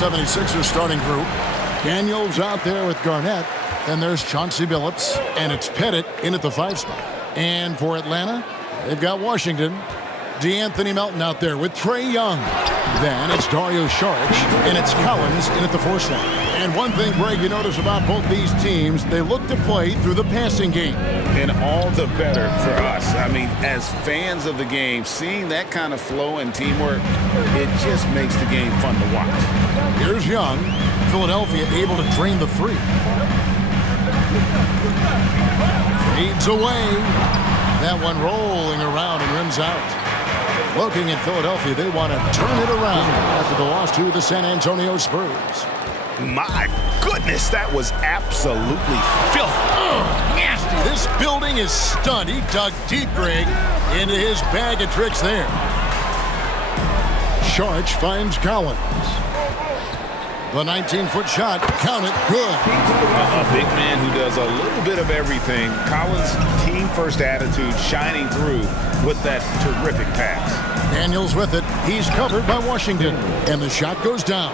76ers starting group. Daniels out there with Garnett. Then there's Chauncey Billups, and it's Pettit in at the 5 spot. And for Atlanta, they've got Washington. DeAnthony Melton out there with Trae Young. Then it's Dario Saric, and it's Collins in at the 4 slot. And one thing, Greg, you notice about both these teams, they look to play through the passing game. And all the better for us. I mean, as fans of the game, seeing that kind of flow and teamwork, it just makes the game fun to watch. Here's Young. Philadelphia able to drain the 3. Feeds away. That one rolling around and rims out. Looking at Philadelphia, they want to turn it around after the loss to the San Antonio Spurs. My goodness, that was absolutely filthy. Nasty. This building is stunned. He dug deep, Greg, into his bag of tricks there. Saric finds Collins. The 19-foot shot, count it, good. A big man who does a little bit of everything. Collins' team-first attitude shining through with that terrific pass. Daniels with it. He's covered by Washington, and the shot goes down.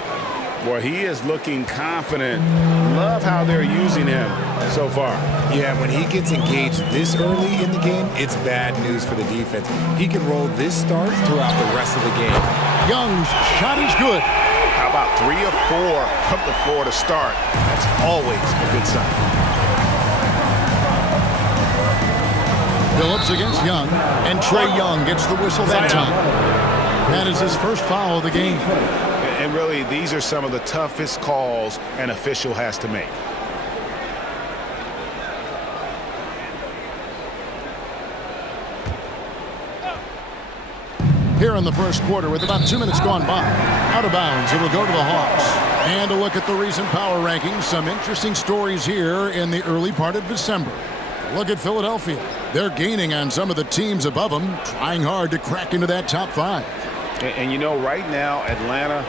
Boy, he is looking confident. Love how they're using him so far. Yeah, when he gets engaged this early in the game, it's bad news for the defense. He can roll this start throughout the rest of the game. Young's shot is good. How about 3 or 4 from the floor to start? That's always a good sign. Billups against Young, and Trae Young gets the whistle that time. That is his first foul of the game. And really, these are some of the toughest calls an official has to make. Here in the first quarter with about 2 minutes gone by. Out of bounds, it will go to the Hawks. And a look at the recent power rankings. Some interesting stories here in the early part of December. Look at Philadelphia. They're gaining on some of the teams above them, trying hard to crack into that top 5. And you know, right now, Atlanta,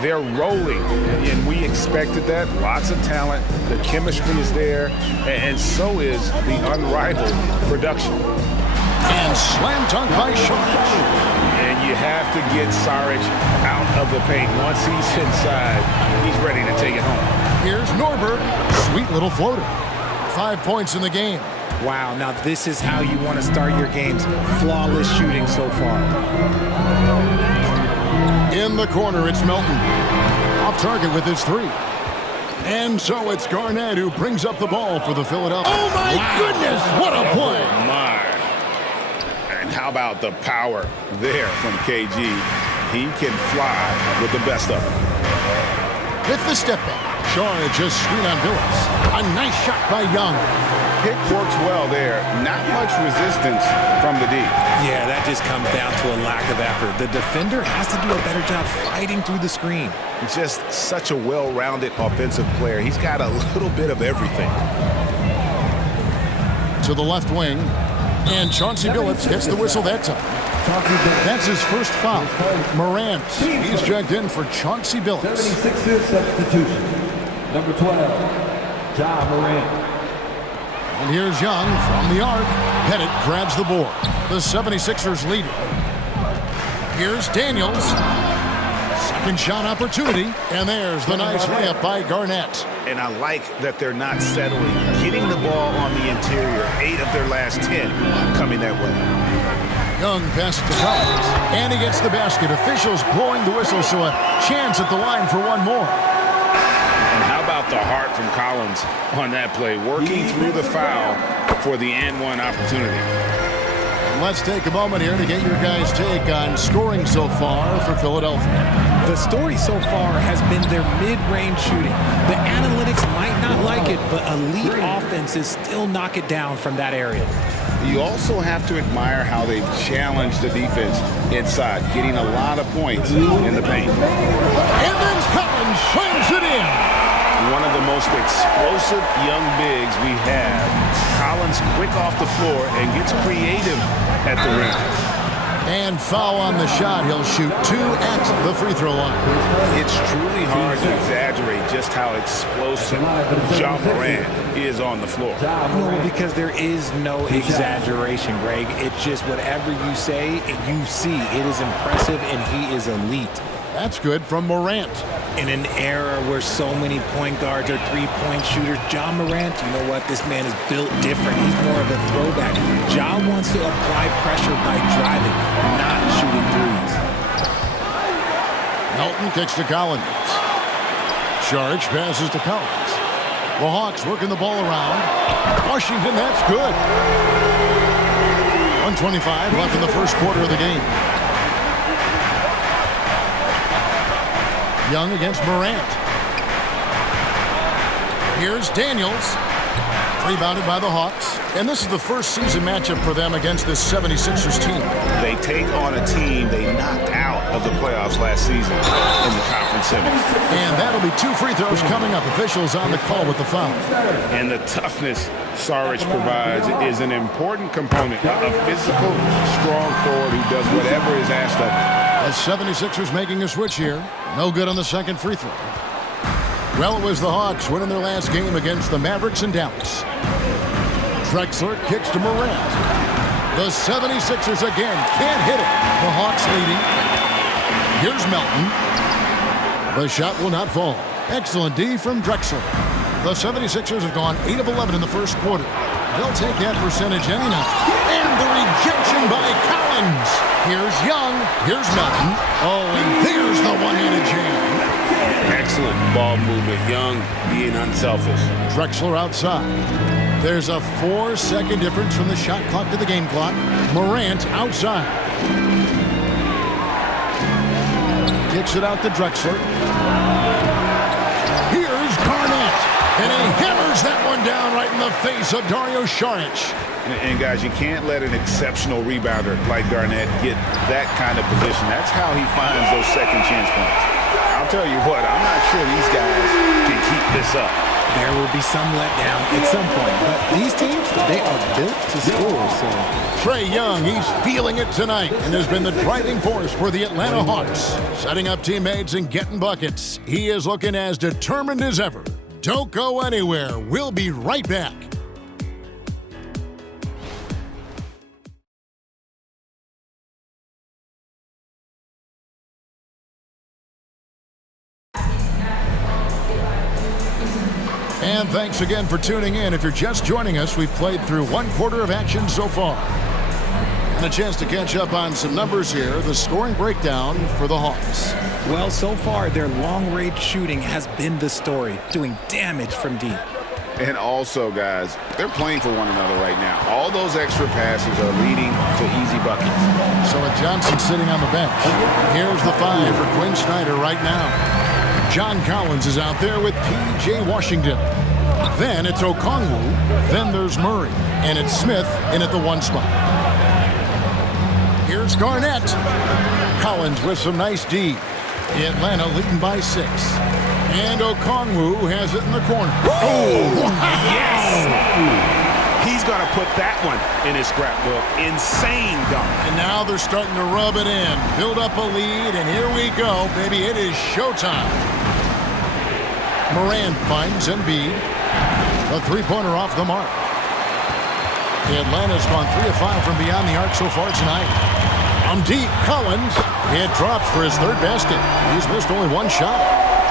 they're rolling, and we expected that. Lots of talent. The chemistry is there, and so is the unrivaled production. And slam dunk by Saric. And you have to get Saric out of the paint. Once he's inside, he's ready to take it home. Here's Norberg. Sweet little floater. 5 points in the game. Wow, now this is how you want to start your games. Flawless shooting so far. In the corner, it's Melton. Off target with his 3. And so it's Garnett who brings up the ball for the Philadelphia. Oh, my goodness. What a play. Oh, my. And how about the power there from KG? He can fly with the best of them. With the step back. Saric just screen on Billups. A nice shot by Young. Pick works well there. Not much resistance from the D. Yeah, that just comes down to a lack of effort. The defender has to do a better job fighting through the screen. Just such a well-rounded offensive player. He's got a little bit of everything. To the left wing. And Chauncey Billups gets the whistle that time. That's his first foul. Morant, he's checked in for Chauncey Billups. 76ers substitution. Number 12, Ja Morant. And here's Young from the arc. Pettit grabs the board. The 76ers lead. Here's Daniels. Second shot opportunity. And there's the nice layup by Garnett. And I like that they're not settling. Getting the ball on the interior. 8 of their last 10 coming that way. Young passes to Collins. And he gets the basket. Officials blowing the whistle, so a chance at the line for one more. And how about the heart from Collins on that play, working through the foul for the and-one opportunity. And let's take a moment here to get your guys' take on scoring so far for Philadelphia. The story so far has been their mid-range shooting. The analytics might not like it, but elite offenses still knock it down from that area. You also have to admire how they've challenged the defense inside, getting a lot of points in the paint. And then Collins slams it in. One of the most explosive young bigs we have. Collins quick off the floor and gets creative at the rim. And foul on the shot. He'll shoot 2 at the free throw line. It's truly hard to exaggerate just how explosive Ja Morant is on the floor. No, because there is no exaggeration, Greg. It's just whatever you say and you see. It is impressive, and he is elite. That's good from Morant. In an era where so many point guards are three-point shooters, Ja Morant, you know what? This man is built different. He's more of a throwback. Ja wants to apply pressure by driving, not shooting threes. Melton kicks to Collins. Saric passes to Collins. The Hawks working the ball around. Washington, that's good. 1:25 left in the first quarter of the game. Young against Morant. Here's Daniels. Rebounded by the Hawks. And this is the first season matchup for them against this 76ers team. They take on a team they knocked out of the playoffs last season in the conference semis. And that'll be 2 free throws coming up. Officials on the call with the foul. And the toughness Saric provides is an important component. A physical, strong forward who does whatever is asked of him. The 76ers making a switch here. No good on the second free throw. Well, it was the Hawks winning their last game against the Mavericks in Dallas. Drexler kicks to Morant. The 76ers again can't hit it. The Hawks leading. Here's Melton. The shot will not fall. Excellent D from Drexler. The 76ers have gone 8 of 11 in the first quarter. They'll take that percentage any night. And the rejection by Collins. Here's Young. Here's Melton. Oh, and there's the one-handed jam. Excellent ball movement. Young being unselfish. Drexler outside. There's a 4-second difference from the shot clock to the game clock. Morant outside. Kicks it out to Drexler. Here's Garnett. And he hammers that one down right in the face of Dario Saric. And guys, you can't let an exceptional rebounder like Garnett get that kind of position. That's how he finds those second chance points. I'll tell you what, I'm not sure these guys can keep this up. There will be some letdown at some point, but these teams, they are built to score. So Trae Young, he's feeling it tonight and has been the driving force for the Atlanta Hawks. Setting up teammates and getting buckets. He is looking as determined as ever. Don't go anywhere. We'll be right back. And thanks again for tuning in. If you're just joining us, we've played through 1 quarter of action so far. And a chance to catch up on some numbers here. The scoring breakdown for the Hawks. well, so far their long-range shooting has been the story, doing damage from deep. And also, guys, they're playing for one another right now. All those extra passes are leading to easy buckets. So with Johnson sitting on the bench, here's the 5 for Quinn Snyder right now. John Collins is out there with P.J. Washington. Then it's Okongwu. Then there's Murray. And it's Smith in at the 1 spot. Here's Garnett. Collins with some nice D. Atlanta leading by 6. And Okongwu has it in the corner. Oh, yes! He's going to put that one in his scrapbook. Insane dunk. And now they're starting to rub it in. Build up a lead, and here we go, baby. It is showtime. Moran finds Embiid. A three-pointer off the mark. Atlanta's gone 3 of 5 from beyond the arc so far tonight. On deep, Collins. It drops for his 3rd basket. He's missed only 1 shot.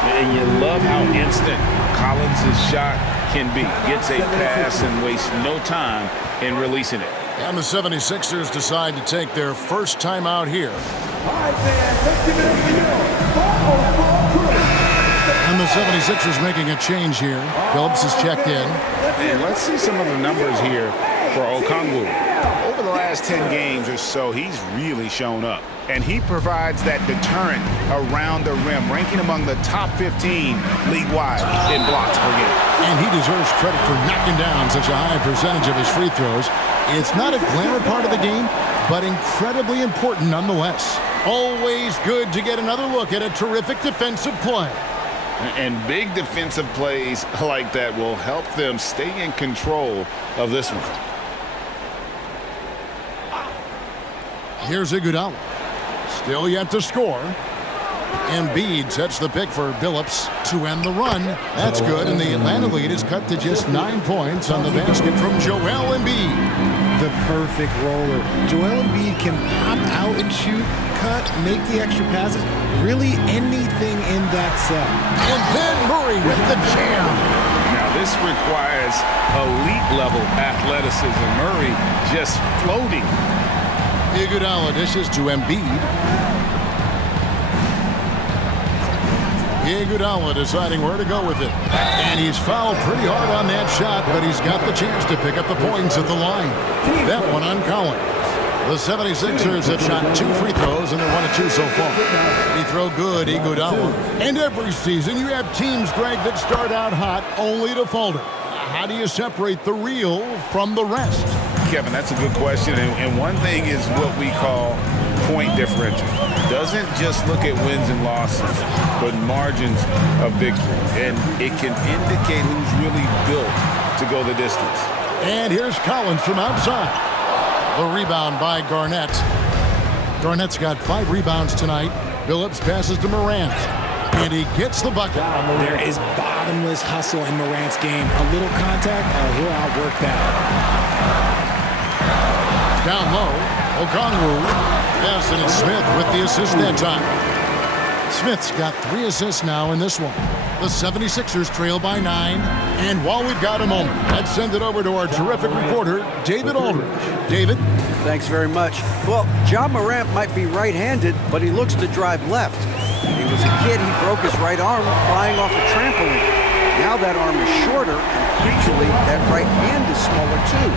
And you love how instant Collins' shot can be. Gets a pass and wastes no time in releasing it. And the 76ers decide to take their first time out here. And the 76ers making a change here. Phillips is checked in. And let's see some of the numbers here for Okongwu. Over the last 10 games or so, he's really shown up. And he provides that deterrent around the rim, ranking among the top 15 league-wide in blocks per game. And he deserves credit for knocking down such a high percentage of his free throws. It's not a glamour part of the game, but incredibly important nonetheless. Always good to get another look at a terrific defensive play. And big defensive plays like that will help them stay in control of this one. Here's Iguodala. Still yet to score. Embiid sets the pick for Billups to end the run. That's good, and the Atlanta lead is cut to just 9 points on the basket from Joel Embiid. the perfect roller. Joel Embiid can pop out and shoot, cut, make the extra passes, really anything in that set. And then Murray with the jam. Now this requires elite-level athleticism. Murray just floating. Iguodala dishes to Embiid. Iguodala deciding where to go with it. And he's fouled pretty hard on that shot, but he's got the chance to pick up the points at the line. That one on Collins. The 76ers have shot 2 free throws, and they're 1 of 2 so far. He throw good, Iguodala. And every season you have teams, Greg, that start out hot only to falter. How do you separate the real from the rest? Kevin, that's a good question. And one thing is what we call point differential. Doesn't just look at wins and losses, but margins of victory. And it can indicate who's really built to go the distance. And here's Collins from outside. The rebound by Garnett. Garnett's got 5 rebounds tonight. Billups passes to Morant. And he gets the bucket. There is bottomless hustle in Morant's game. A little contact, he'll outwork that. Down low, Okongwu. Yes, and it's Smith with the assist that time. Smith's got 3 assists now in this one. The 76ers trail by 9. And while we've got a moment, let's send it over to our terrific reporter, David Aldridge. David? Thanks very much. Well, Ja Morant might be right-handed, but he looks to drive left. When he was a kid, he broke his right arm flying off a trampoline. Now that arm is shorter, and crucially, that right hand is smaller too.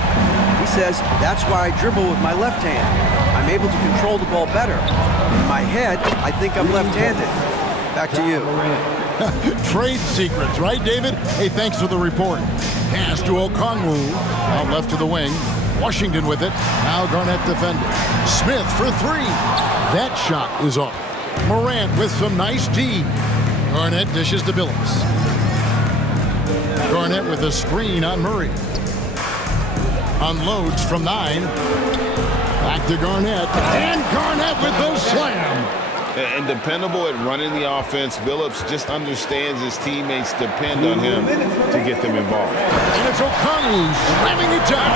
He says, that's why I dribble with my left hand. I'm able to control the ball better. In my head, I think I'm left-handed. Back to you. Trade secrets, right, David? Hey, thanks for the report. Pass to Okongwu. Out left to the wing. Washington with it. Now Garnett defending. Smith for 3. That shot is off. Morant with some nice D. Garnett dishes to Billups. Garnett with a screen on Murray. Unloads from 9. Back to Garnett. And Garnett with the slam. And dependable at running the offense, Billups just understands his teammates depend on him to get them involved. And it's Okongwu slamming it down.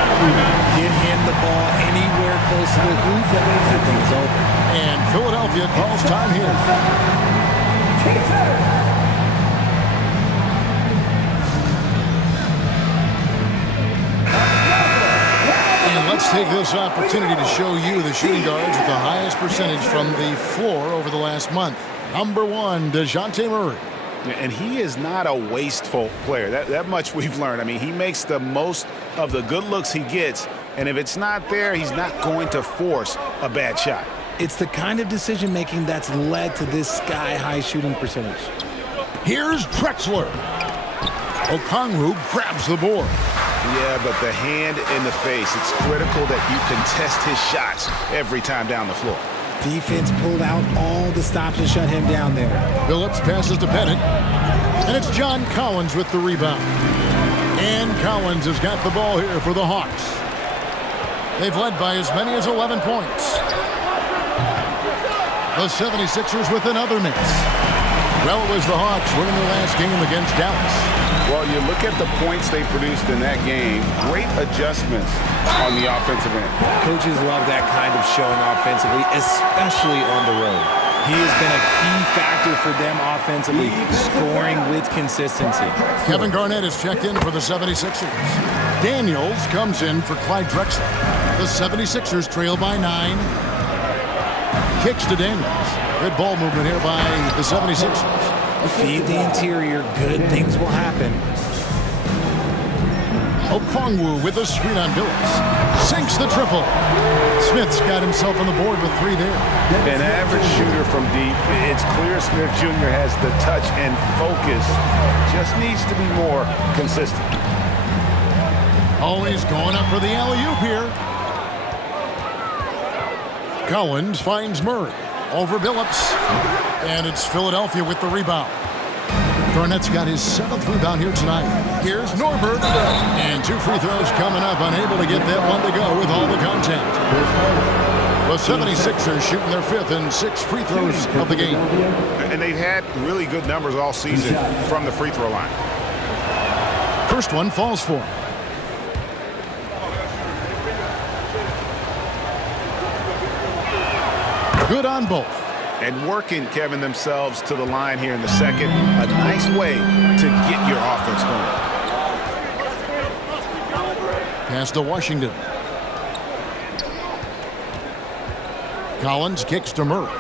Get him the ball anywhere close to the hoop, that thing's over. And Philadelphia calls time here. And let's take this opportunity to show you the shooting guards with the highest percentage from the floor over the last month. Number 1, DeJounte Murray. And he is not a wasteful player. That much we've learned. I mean, he makes the most of the good looks he gets, and if it's not there, he's not going to force a bad shot. It's the kind of decision-making that's led to this sky-high shooting percentage. Here's Drexler. Okongwu grabs the board. Yeah, but the hand in the face, it's critical that you contest his shots every time down the floor. Defense pulled out all the stops to shut him down there. Billups passes to Pettit. And it's John Collins with the rebound. And Collins has got the ball here for the Hawks. They've led by as many as 11 points. The 76ers with another miss. Well, it was the Hawks winning their last game against Dallas. Well, you look at the points they produced in that game, great adjustments on the offensive end. Coaches love that kind of showing offensively, especially on the road. He has been a key factor for them offensively, scoring with consistency. Kevin Garnett is checked in for the 76ers. Daniels comes in for Clyde Drexler. The 76ers trail by 9. Kicks to Daniels. Good ball movement here by the 76ers. Feed the interior, good things will happen. Okongwu with a screen on Billups. Sinks the triple. Smith's got himself on the board with 3 there. An average shooter from deep. It's clear Smith Jr. has the touch and focus. Just needs to be more consistent. Always going up for the alley-oop here. Collins finds Murray. Over Billups. And it's Philadelphia with the rebound. Garnett's got his 7th rebound here tonight. Here's Norbert. And 2 free throws coming up. Unable to get that one to go with all the contact. The 76ers shooting their 5th and 6 free throws of the game. And they've had really good numbers all season from the free throw line. First one falls for him. Good on both. And working, Kevin, themselves to the line here in the second. A nice way to get your offense going. Pass to Washington. Collins kicks to Murray.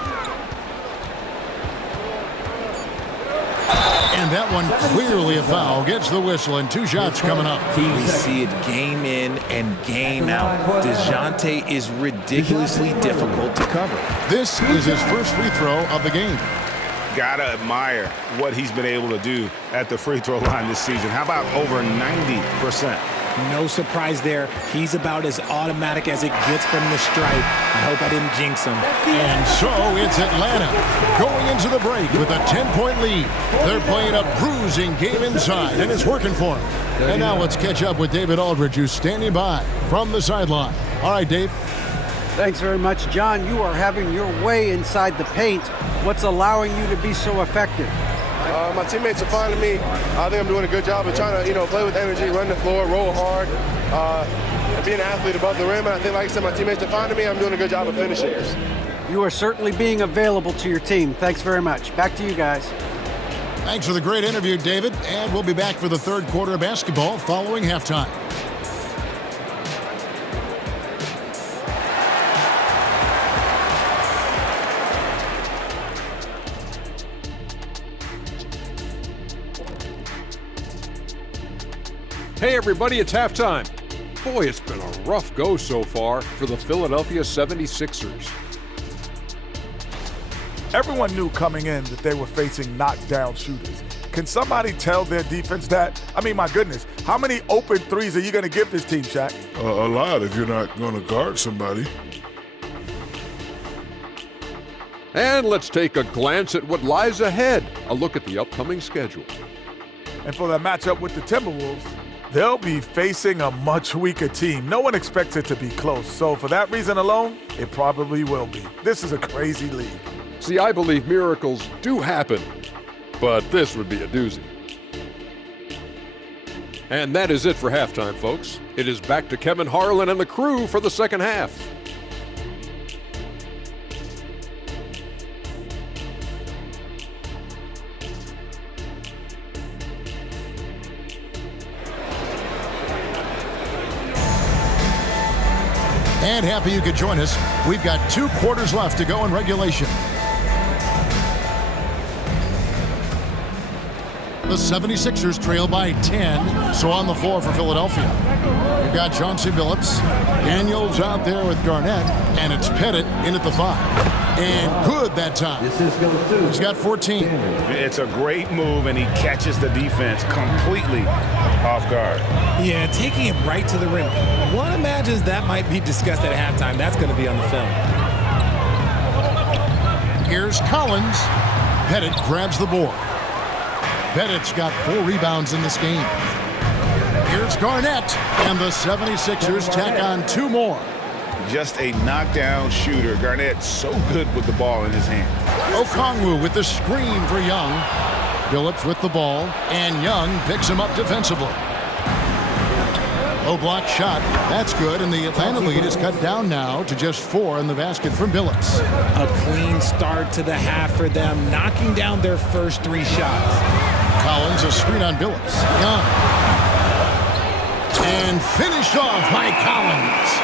And that one clearly a foul. Gets the whistle and 2 shots coming up. We see it game in and game out. DeJounte is ridiculously difficult to cover. This is his first free throw of the game. Gotta admire what he's been able to do at the free throw line this season. How about over 90%? No surprise there. He's about as automatic as it gets from the stripe. I hope I didn't jinx him. And so it's Atlanta going into the break with a 10-point lead. They're playing a bruising game inside, and it's working for them. And now let's catch up with David Aldridge, who's standing by from the sideline. All right, Dave. Thanks very much, John. You are having your way inside the paint. What's allowing you to be so effective? My teammates are finding me. I think I'm doing a good job of trying to, play with energy, run the floor, roll hard, and be an athlete above the rim. And I think, like I said, my teammates are finding me. I'm doing a good job of finishing. You are certainly being available to your team. Thanks very much. Back to you guys. Thanks for the great interview, David. And we'll be back for the third quarter of basketball following halftime. Hey everybody, it's halftime. Boy, it's been a rough go so far for the Philadelphia 76ers. Everyone knew coming in that they were facing knockdown shooters. Can somebody tell their defense that? I mean, my goodness, how many open threes are you going to give this team, Shaq? A lot if you're not going to guard somebody. And let's take a glance at what lies ahead. A look at the upcoming schedule. And for that matchup with the Timberwolves, they'll be facing a much weaker team. No one expects it to be close. So for that reason alone, it probably will be. This is a crazy league. See, I believe miracles do happen, but this would be a doozy. And that is it for halftime, folks. It is back to Kevin Harlan and the crew for the second half. And happy you could join us. We've got 2 quarters left to go in regulation. The 76ers trail by 10. So on the floor for Philadelphia, you've got Chauncey Billups. Daniels out there with Garnett. And it's Pettit in at the 5. And good that time. He's got 14. It's a great move, and he catches the defense completely off guard. Yeah, taking it right to the rim. One imagines that might be discussed at halftime. That's going to be on the film. Here's Collins. Pettit grabs the board. Pettit's got 4 rebounds in this game. Here's Garnett, and the 76ers tack on 2 more. Just a knockdown shooter. Garnett so good with the ball in his hand. Okongwu with the screen for Young. Billups with the ball, and Young picks him up defensively. Low block shot. That's good, and the Atlanta lead is cut down now to just 4 in the basket from Billups. A clean start to the half for them, knocking down their first 3 shots. Collins, a screen on Billups. Young. And finished off by Collins.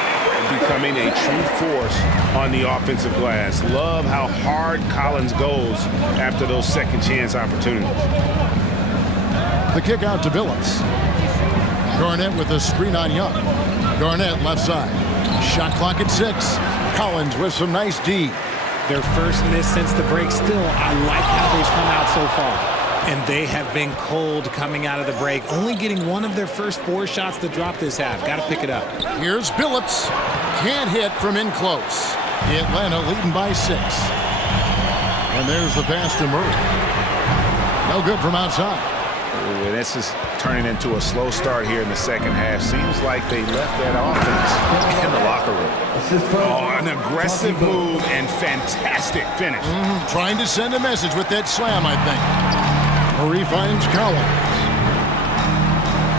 Becoming a true force on the offensive glass. Love how hard Collins goes after those second chance opportunities. The kick out to Billups. Garnett with a screen on Young. Garnett left side. Shot clock at 6. Collins with some nice D. Their first miss since the break. Still, I like how they've come out so far. And they have been cold coming out of the break, only getting 1 of their first 4 shots to drop this half. Got to pick it up. Here's Billups. Can't hit from in close. Atlanta leading by 6. And there's the pass to Murray. No good from outside. Ooh, and this is turning into a slow start here in the second half. Seems like they left that offense in the locker room. Oh, an aggressive move and fantastic finish. Trying to send a message with that slam, I think. Murray finds Collins.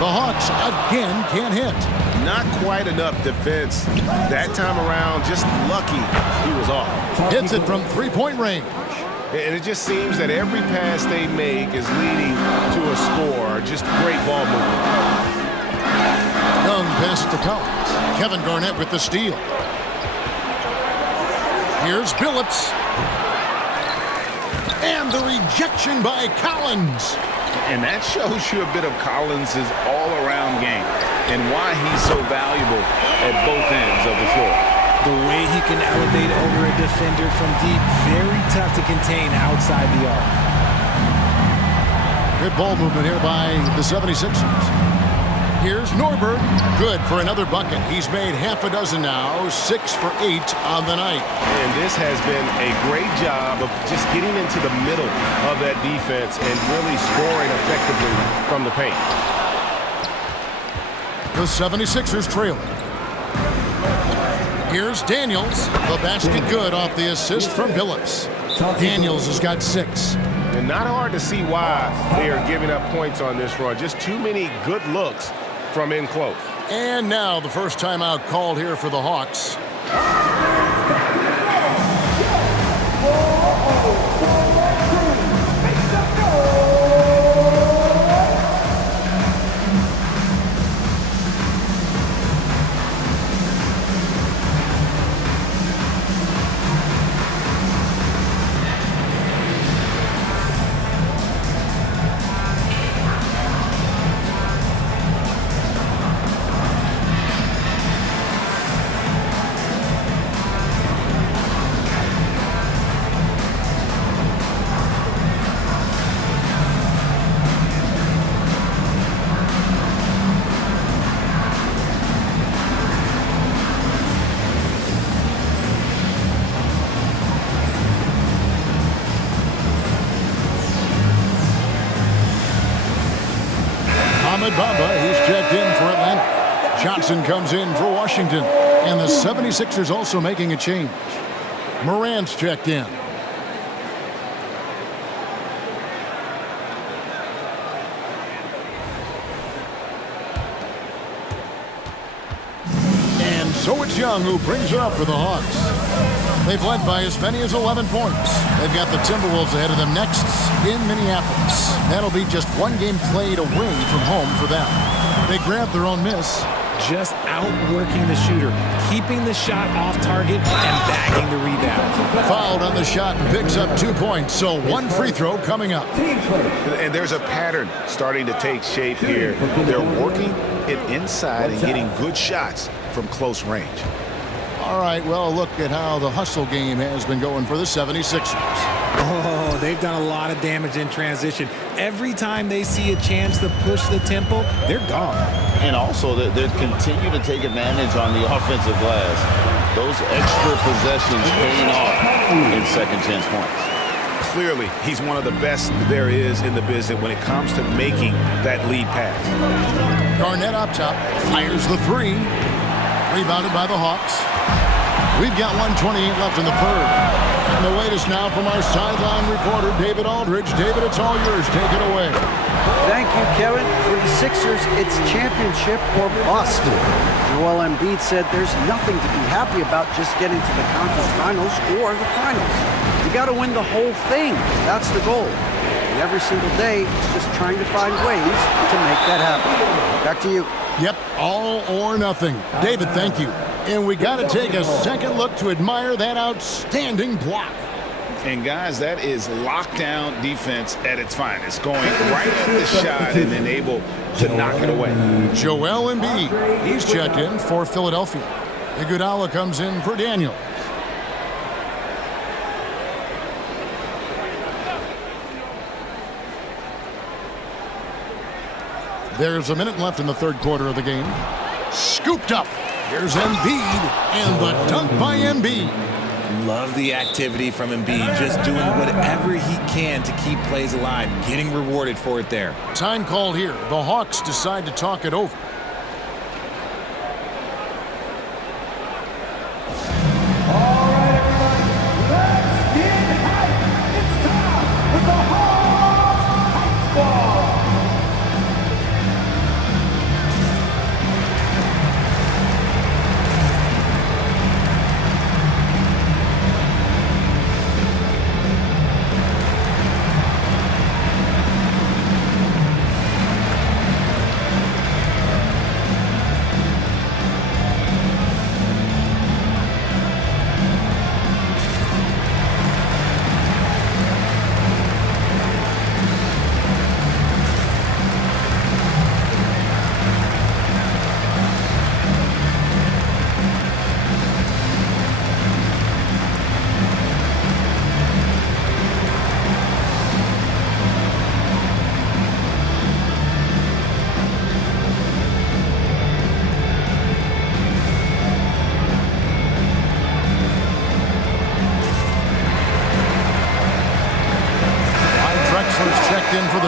The Hawks again can't hit. Not quite enough defense that time around. Just lucky he was off. Hits it from three-point range. And it just seems that every pass they make is leading to a score. Just great ball movement. Young pass to Collins. Kevin Garnett with the steal. Here's Billups. And the rejection by Collins. And that shows you a bit of Collins' all-around game and why he's so valuable at both ends of the floor. The way he can elevate over a defender from deep, very tough to contain outside the arc. Good ball movement here by the 76ers. Here's Norberg. Good for another bucket. He's made half a dozen now, 6 for 8 on the night. And this has been a great job of just getting into the middle of that defense and really scoring effectively from the paint. The 76ers trailing. Here's Daniels. The basket good off the assist from Billups. Daniels has got 6. And not hard to see why they are giving up points on this run. Just too many good looks from in close. And now the first timeout called here for the Hawks. Bamba, he's checked in for Atlanta. Johnson comes in for Washington. And the 76ers also making a change. Morant's checked in. And so it's Young who brings it up for the Hawks. They've led by as many as 11 points. They've got the Timberwolves ahead of them next in Minneapolis. That'll be just one game played away from home for them. They grabbed their own miss. Just outworking the shooter, keeping the shot off target and bagging the rebound. Fouled on the shot and picks up 2 points, so one free throw coming up. And there's a pattern starting to take shape here. They're working it inside and getting good shots from close range. All right, well, look at how the hustle game has been going for the 76ers. Oh, they've done a lot of damage in transition. Every time they see a chance to push the tempo, they're gone. And also, they continue to take advantage on the offensive glass. Those extra possessions paying off in second chance points. Clearly, he's one of the best there is in the business when it comes to making that lead pass. Garnett up top, fires the three. Rebounded by the Hawks. We've got 1:28 left in the third. And the latest now from our sideline reporter, David Aldridge. David, it's all yours. Take it away. Thank you, Kevin. For the Sixers, it's championship or bust. Joel Embiid said there's nothing to be happy about just getting to the conference finals or the finals. You got to win the whole thing. That's the goal. And every single day, it's just trying to find ways to make that happen. Back to you. Yep, all or nothing. David, thank you. And we got to take a second look to admire that outstanding block. And guys, that is lockdown defense at its finest. Going right at the shot and then able to knock it away. Joel Embiid, he's checked in for Philadelphia. Iguodala comes in for Daniels. There's a minute left in the third quarter of the game. Scooped up. Here's Embiid, and the dunk by Embiid. Love the activity from Embiid, just doing whatever he can to keep plays alive, getting rewarded for it there. Time called here. The Hawks decide to talk it over. All right, everybody, let's get hyped. It's time for the Hawks Hype Squad.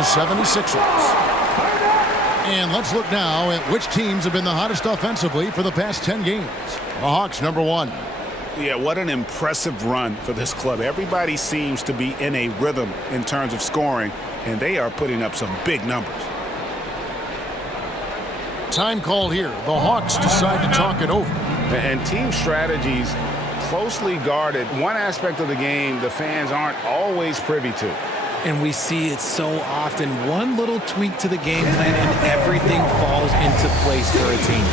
76ers. And let's look now at which teams have been the hottest offensively for the past 10 games. The Hawks, number 1. Yeah, what an impressive run for this club. Everybody seems to be in a rhythm in terms of scoring, and they are putting up some big numbers. Time called here. The Hawks decide to talk it over. And team strategies closely guarded. One aspect of the game the fans aren't always privy to. And we see it so often. One little tweak to the game plan and everything falls into place for a team.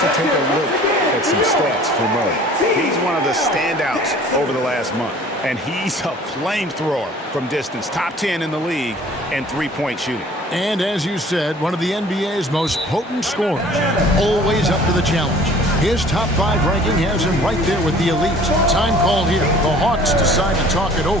To take a look at some stats for Murray. He's one of the standouts over the last month, and he's a flamethrower from distance. Top 10 in the league in three-point shooting. And as you said, one of the NBA's most potent scorers, always up to the challenge. His top 5 ranking has him right there with the elite. Time called here. The Hawks decide to talk it over.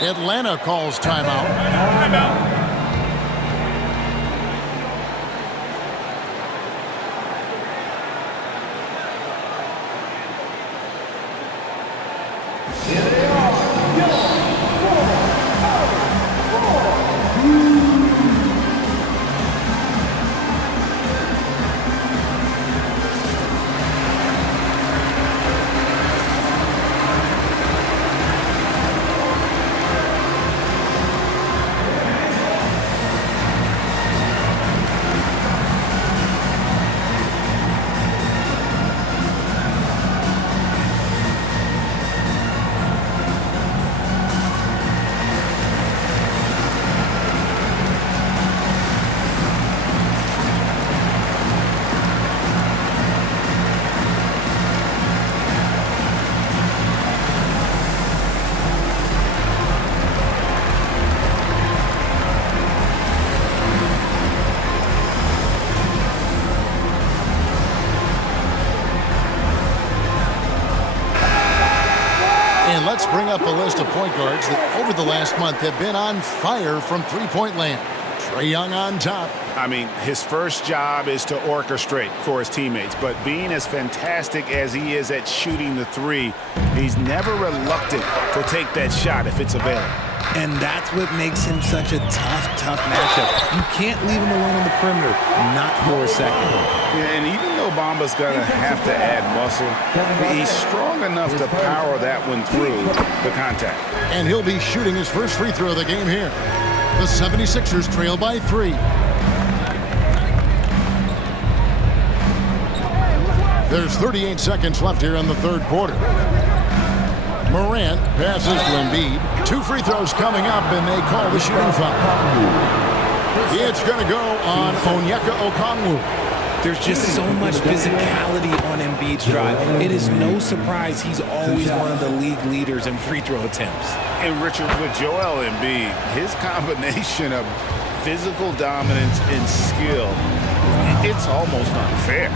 Atlanta calls timeout. And let's bring up a list of point guards that over the last month have been on fire from three-point land. Trae Young on top. I mean, his first job is to orchestrate for his teammates, but being as fantastic as he is at shooting the three, he's never reluctant to take that shot if it's available. And that's what makes him such a tough matchup. You can't leave him alone on the perimeter, not for a second. Yeah, and even though Bamba's going to have to add muscle, he's strong enough to power that one through the contact. And he'll be shooting his first free throw of the game here. The 76ers trail by 3. There's 38 seconds left here in the third quarter. Morant passes to Embiid. 2 free throws coming up, and they call the shooting foul. It's going to go on Onyeka Okongwu. There's just so much physicality on Embiid's drive. It is no surprise he's always one of the league leaders in free throw attempts. And Richard, with Joel Embiid, his combination of physical dominance and skill, it's almost unfair.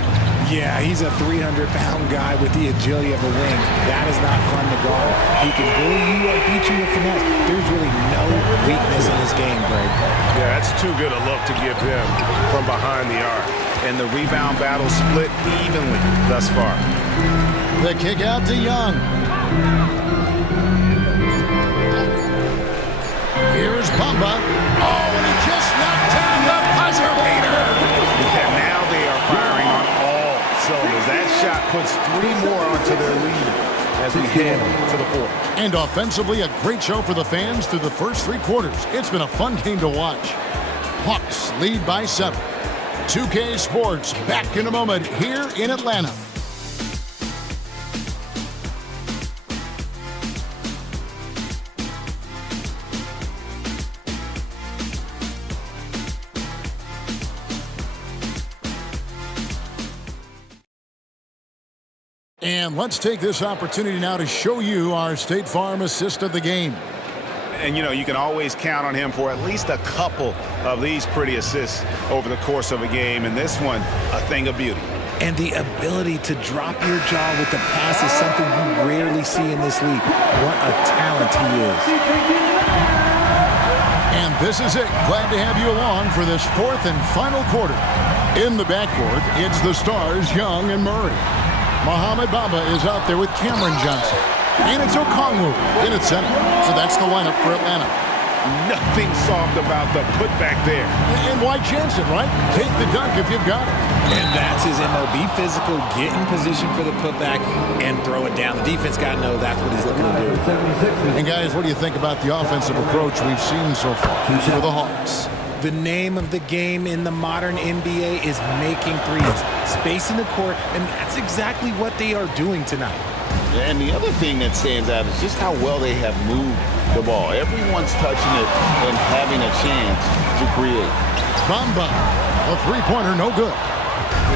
Yeah, he's a 300-pound guy with the agility of a wing. That is not fun to guard. He can bully you or beat you with finesse. There's really no weakness in his game, Greg. Yeah, that's too good a look to give him from behind the arc. And the rebound battle split evenly thus far. The kick out to Young. Here's Bamba. Oh, and he just knocked down the buzzer beater. And now they are firing on all cylinders. That shot puts 3 more onto their lead as we head to the fourth. And offensively, a great show for the fans through the first 3 quarters. It's been a fun game to watch. Hawks lead by 7. 2K Sports back in a moment here in Atlanta. And let's take this opportunity now to show you our State Farm assist of the game. And, you know, you can always count on him for at least a couple of these pretty assists over the course of a game. And this one, a thing of beauty. And the ability to drop your jaw with the pass is something you rarely see in this league. What a talent he is. And this is it. Glad to have you along for this 4th and final quarter. In the backcourt, it's the stars, Young and Murray. Mohamed Bamba is out there with Cameron Johnson. And it's Okongwu in its center. So that's the lineup for Atlanta. Nothing soft about the putback there. And why chance it, right? Take the dunk if you've got it. And that's his MO. Be physical, get in position for the putback, and throw it down. The defense got to know that's what he's looking to do. And guys, what do you think about the offensive approach we've seen so far for the Hawks? The name of the game in the modern NBA is making threes, spacing the court, and that's exactly what they are doing tonight. And the other thing that stands out is just how well they have moved the ball. Everyone's touching it and having a chance to create. Bamba, a 3-pointer, no good.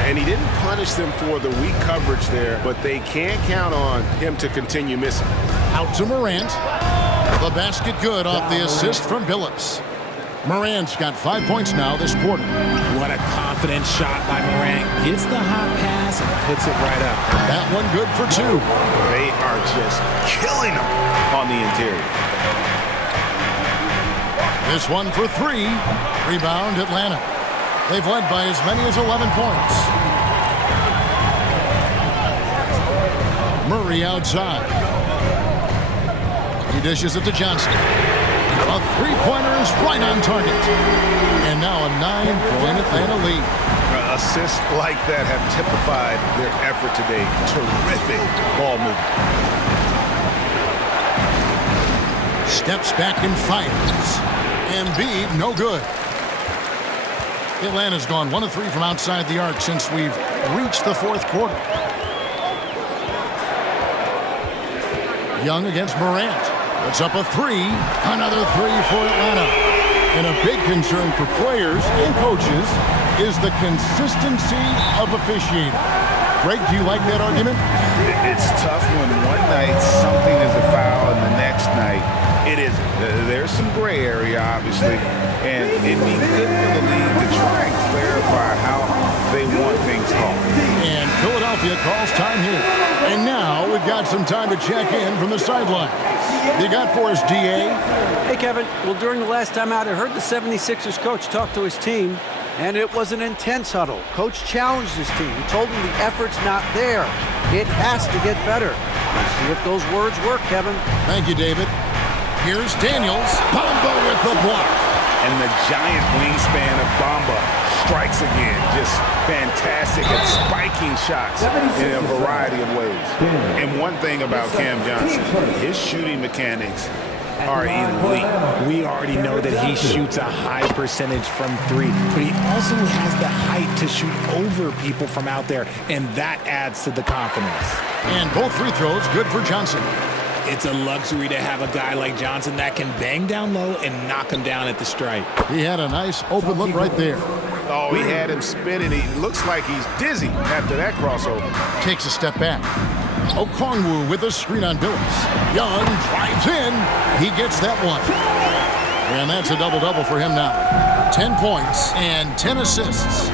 And he didn't punish them for the weak coverage there, but they can't count on him to continue missing. Out to Morant. The basket good off the assist from Billups. Morant's got 5 points now this quarter. What a confident shot by Morant. Gets the hot pass and puts it right up. That one good for 2. They are just killing them on the interior. This one for 3. Rebound Atlanta. They've led by as many as 11 points. Murray outside. He dishes it to Johnson. A 3-pointer is right on target. And now a 9-point Atlanta lead. Assists like that have typified their effort today. Terrific ball movement. Steps back and fires. Embiid, no good. Atlanta's gone 1 of 3 from outside the arc since we've reached the 4th quarter. Young against Morant. Puts up a 3. Another 3 for Atlanta. And a big concern for players and coaches is the consistency of officiating. Greg, do you like that argument? It's tough when one night something is a foul and the next night it isn't. There's some gray area, obviously, and it'd be good for the league to try and clarify how they want things called. And Philadelphia Philadelphia calls time here. And now we've got some time to check in from the sidelines. You got for us, DA? Hey, Kevin. Well, during the last time out, I heard the 76ers coach talk to his team, and it was an intense huddle. Coach challenged his team. He told them the effort's not there. It has to get better. Let's see if those words work, Kevin. Thank you, David. Here's Daniels. Bamba with the block. And the giant wingspan of Bamba strikes again. Just fantastic at spiking shots in a variety of ways. And one thing about Cam Johnson, his shooting mechanics are elite. We already know that he shoots a high percentage from three, but he also has the height to shoot over people from out there, and that adds to the confidence. And both free throws good for Johnson. It's a luxury to have a guy like Johnson that can bang down low and knock him down at the stripe. He had a nice open look right there. Oh, he had him spinning. He looks like he's dizzy after that crossover. Takes a step back. Okongwu with a screen on Billups. Young drives in. He gets that one. And that's a double-double for him now. 10 points and 10 assists.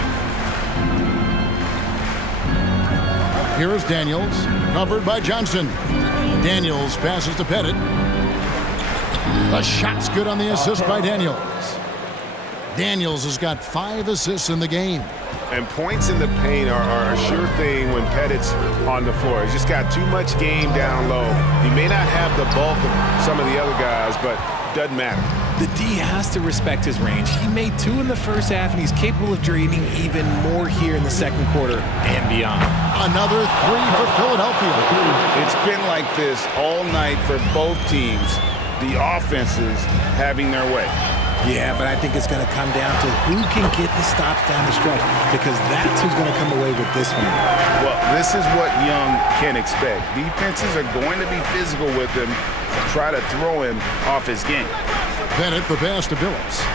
Here is Daniels, covered by Johnson. Daniels passes to Pettit. The shot's good on the assist by Daniels. Daniels has got 5 assists in the game. And points in the paint are a sure thing when Pettit's on the floor. He's just got too much game down low. He may not have the bulk of some of the other guys, but doesn't matter. The D has to respect his range. He made 2 in the first half, and he's capable of draining even more here in the second quarter and beyond. Another 3 for Philadelphia. It's been like this all night for both teams. The offenses having their way. Yeah, but I think it's going to come down to who can get the stops down the stretch, because that's who's going to come away with this one. Well, this is what Young can expect. Defenses are going to be physical with him, try to throw him off his game. Bennett the pass to Billups.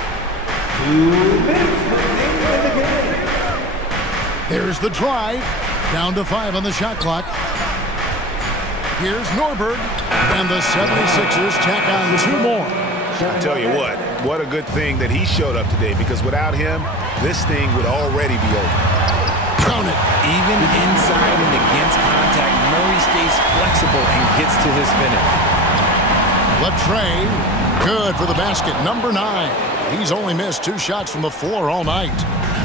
2 minutes remaining in the game. There's the drive. Down to 5 on the shot clock. Here's Norberg. And the 76ers tack on 2 more. I tell you what a good thing that he showed up today, because without him, this thing would already be over. Count it. Even inside and against contact, Murray stays flexible and gets to his finish. Latrey, good for the basket, number 9. He's only missed 2 shots from the floor all night.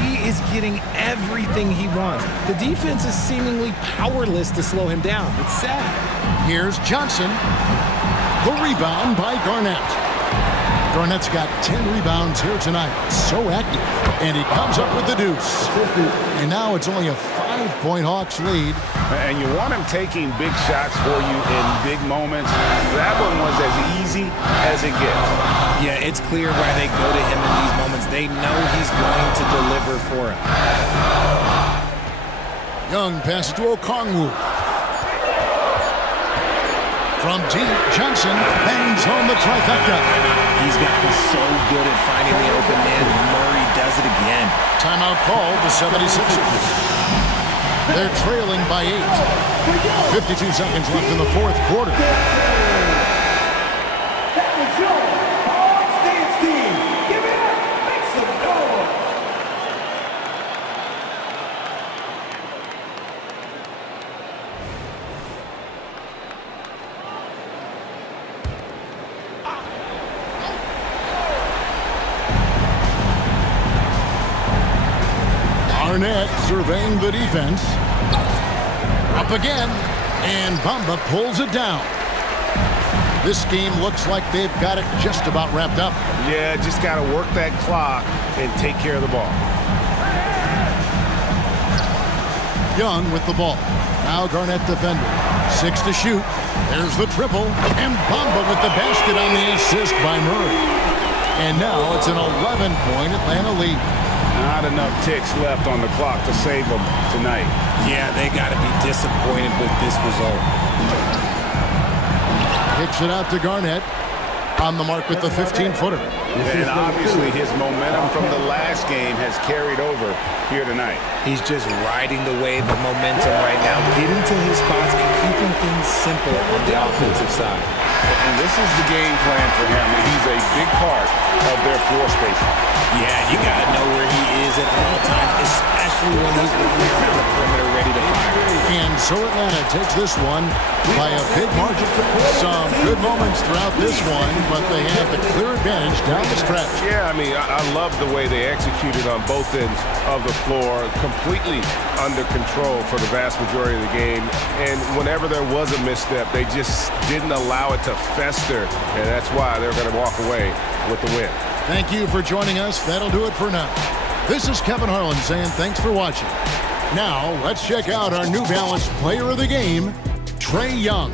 He is getting everything he wants. The defense is seemingly powerless to slow him down. It's sad. Here's Johnson. The rebound by Garnett. Garnett's got 10 rebounds here tonight. So active. And he comes up with the deuce. And now it's only a 5-point Hawks lead. And you want him taking big shots for you in big moments. That one was as easy as it gets. Yeah, it's clear why they go to him in these moments. They know he's going to deliver for him. Young passes to Okongwu. From deep, Johnson bangs home the trifecta. He's gotten so good at finding the open man. Murray does it again. Timeout called the 76ers. They're trailing by 8. 52 seconds left in the 4th quarter. That was your Hawks dance team. Give it up. Make some noise. Garnett surveying the defense. Up again, and Bamba pulls it down. This game looks like they've got it just about wrapped up. Yeah, just got to work that clock and take care of the ball. Young with the ball. Now Garnett defending. 6 to shoot. There's the triple. And Bamba with the basket on the assist by Murray. And now it's an 11-point Atlanta lead. Not enough ticks left on the clock to save them tonight. Yeah, they got to be disappointed with this result. Kicks it out to Garnett. On the mark with the 15-footer. And obviously his momentum from the last game has carried over here tonight. He's just riding the wave of momentum right now, getting to his spots and keeping things simple on the offensive side. And this is the game plan for him. He's a big part of their floor spacing. Yeah, you got to know where he is at all times, especially when he's running around the perimeter ready to fire. And so Atlanta takes this one by a big margin. Some good moments throughout this one, but they have the clear advantage down the stretch. Yeah, I mean, I love the way they executed on both ends of the floor, completely under control for the vast majority of the game. And whenever there was a misstep, they just didn't allow it to fester, and that's why they're going to walk away with the win. Thank you for joining us. That'll do it for now. This is Kevin Harlan saying thanks for watching. Now, let's check out our New Balance Player of the Game, Trae Young.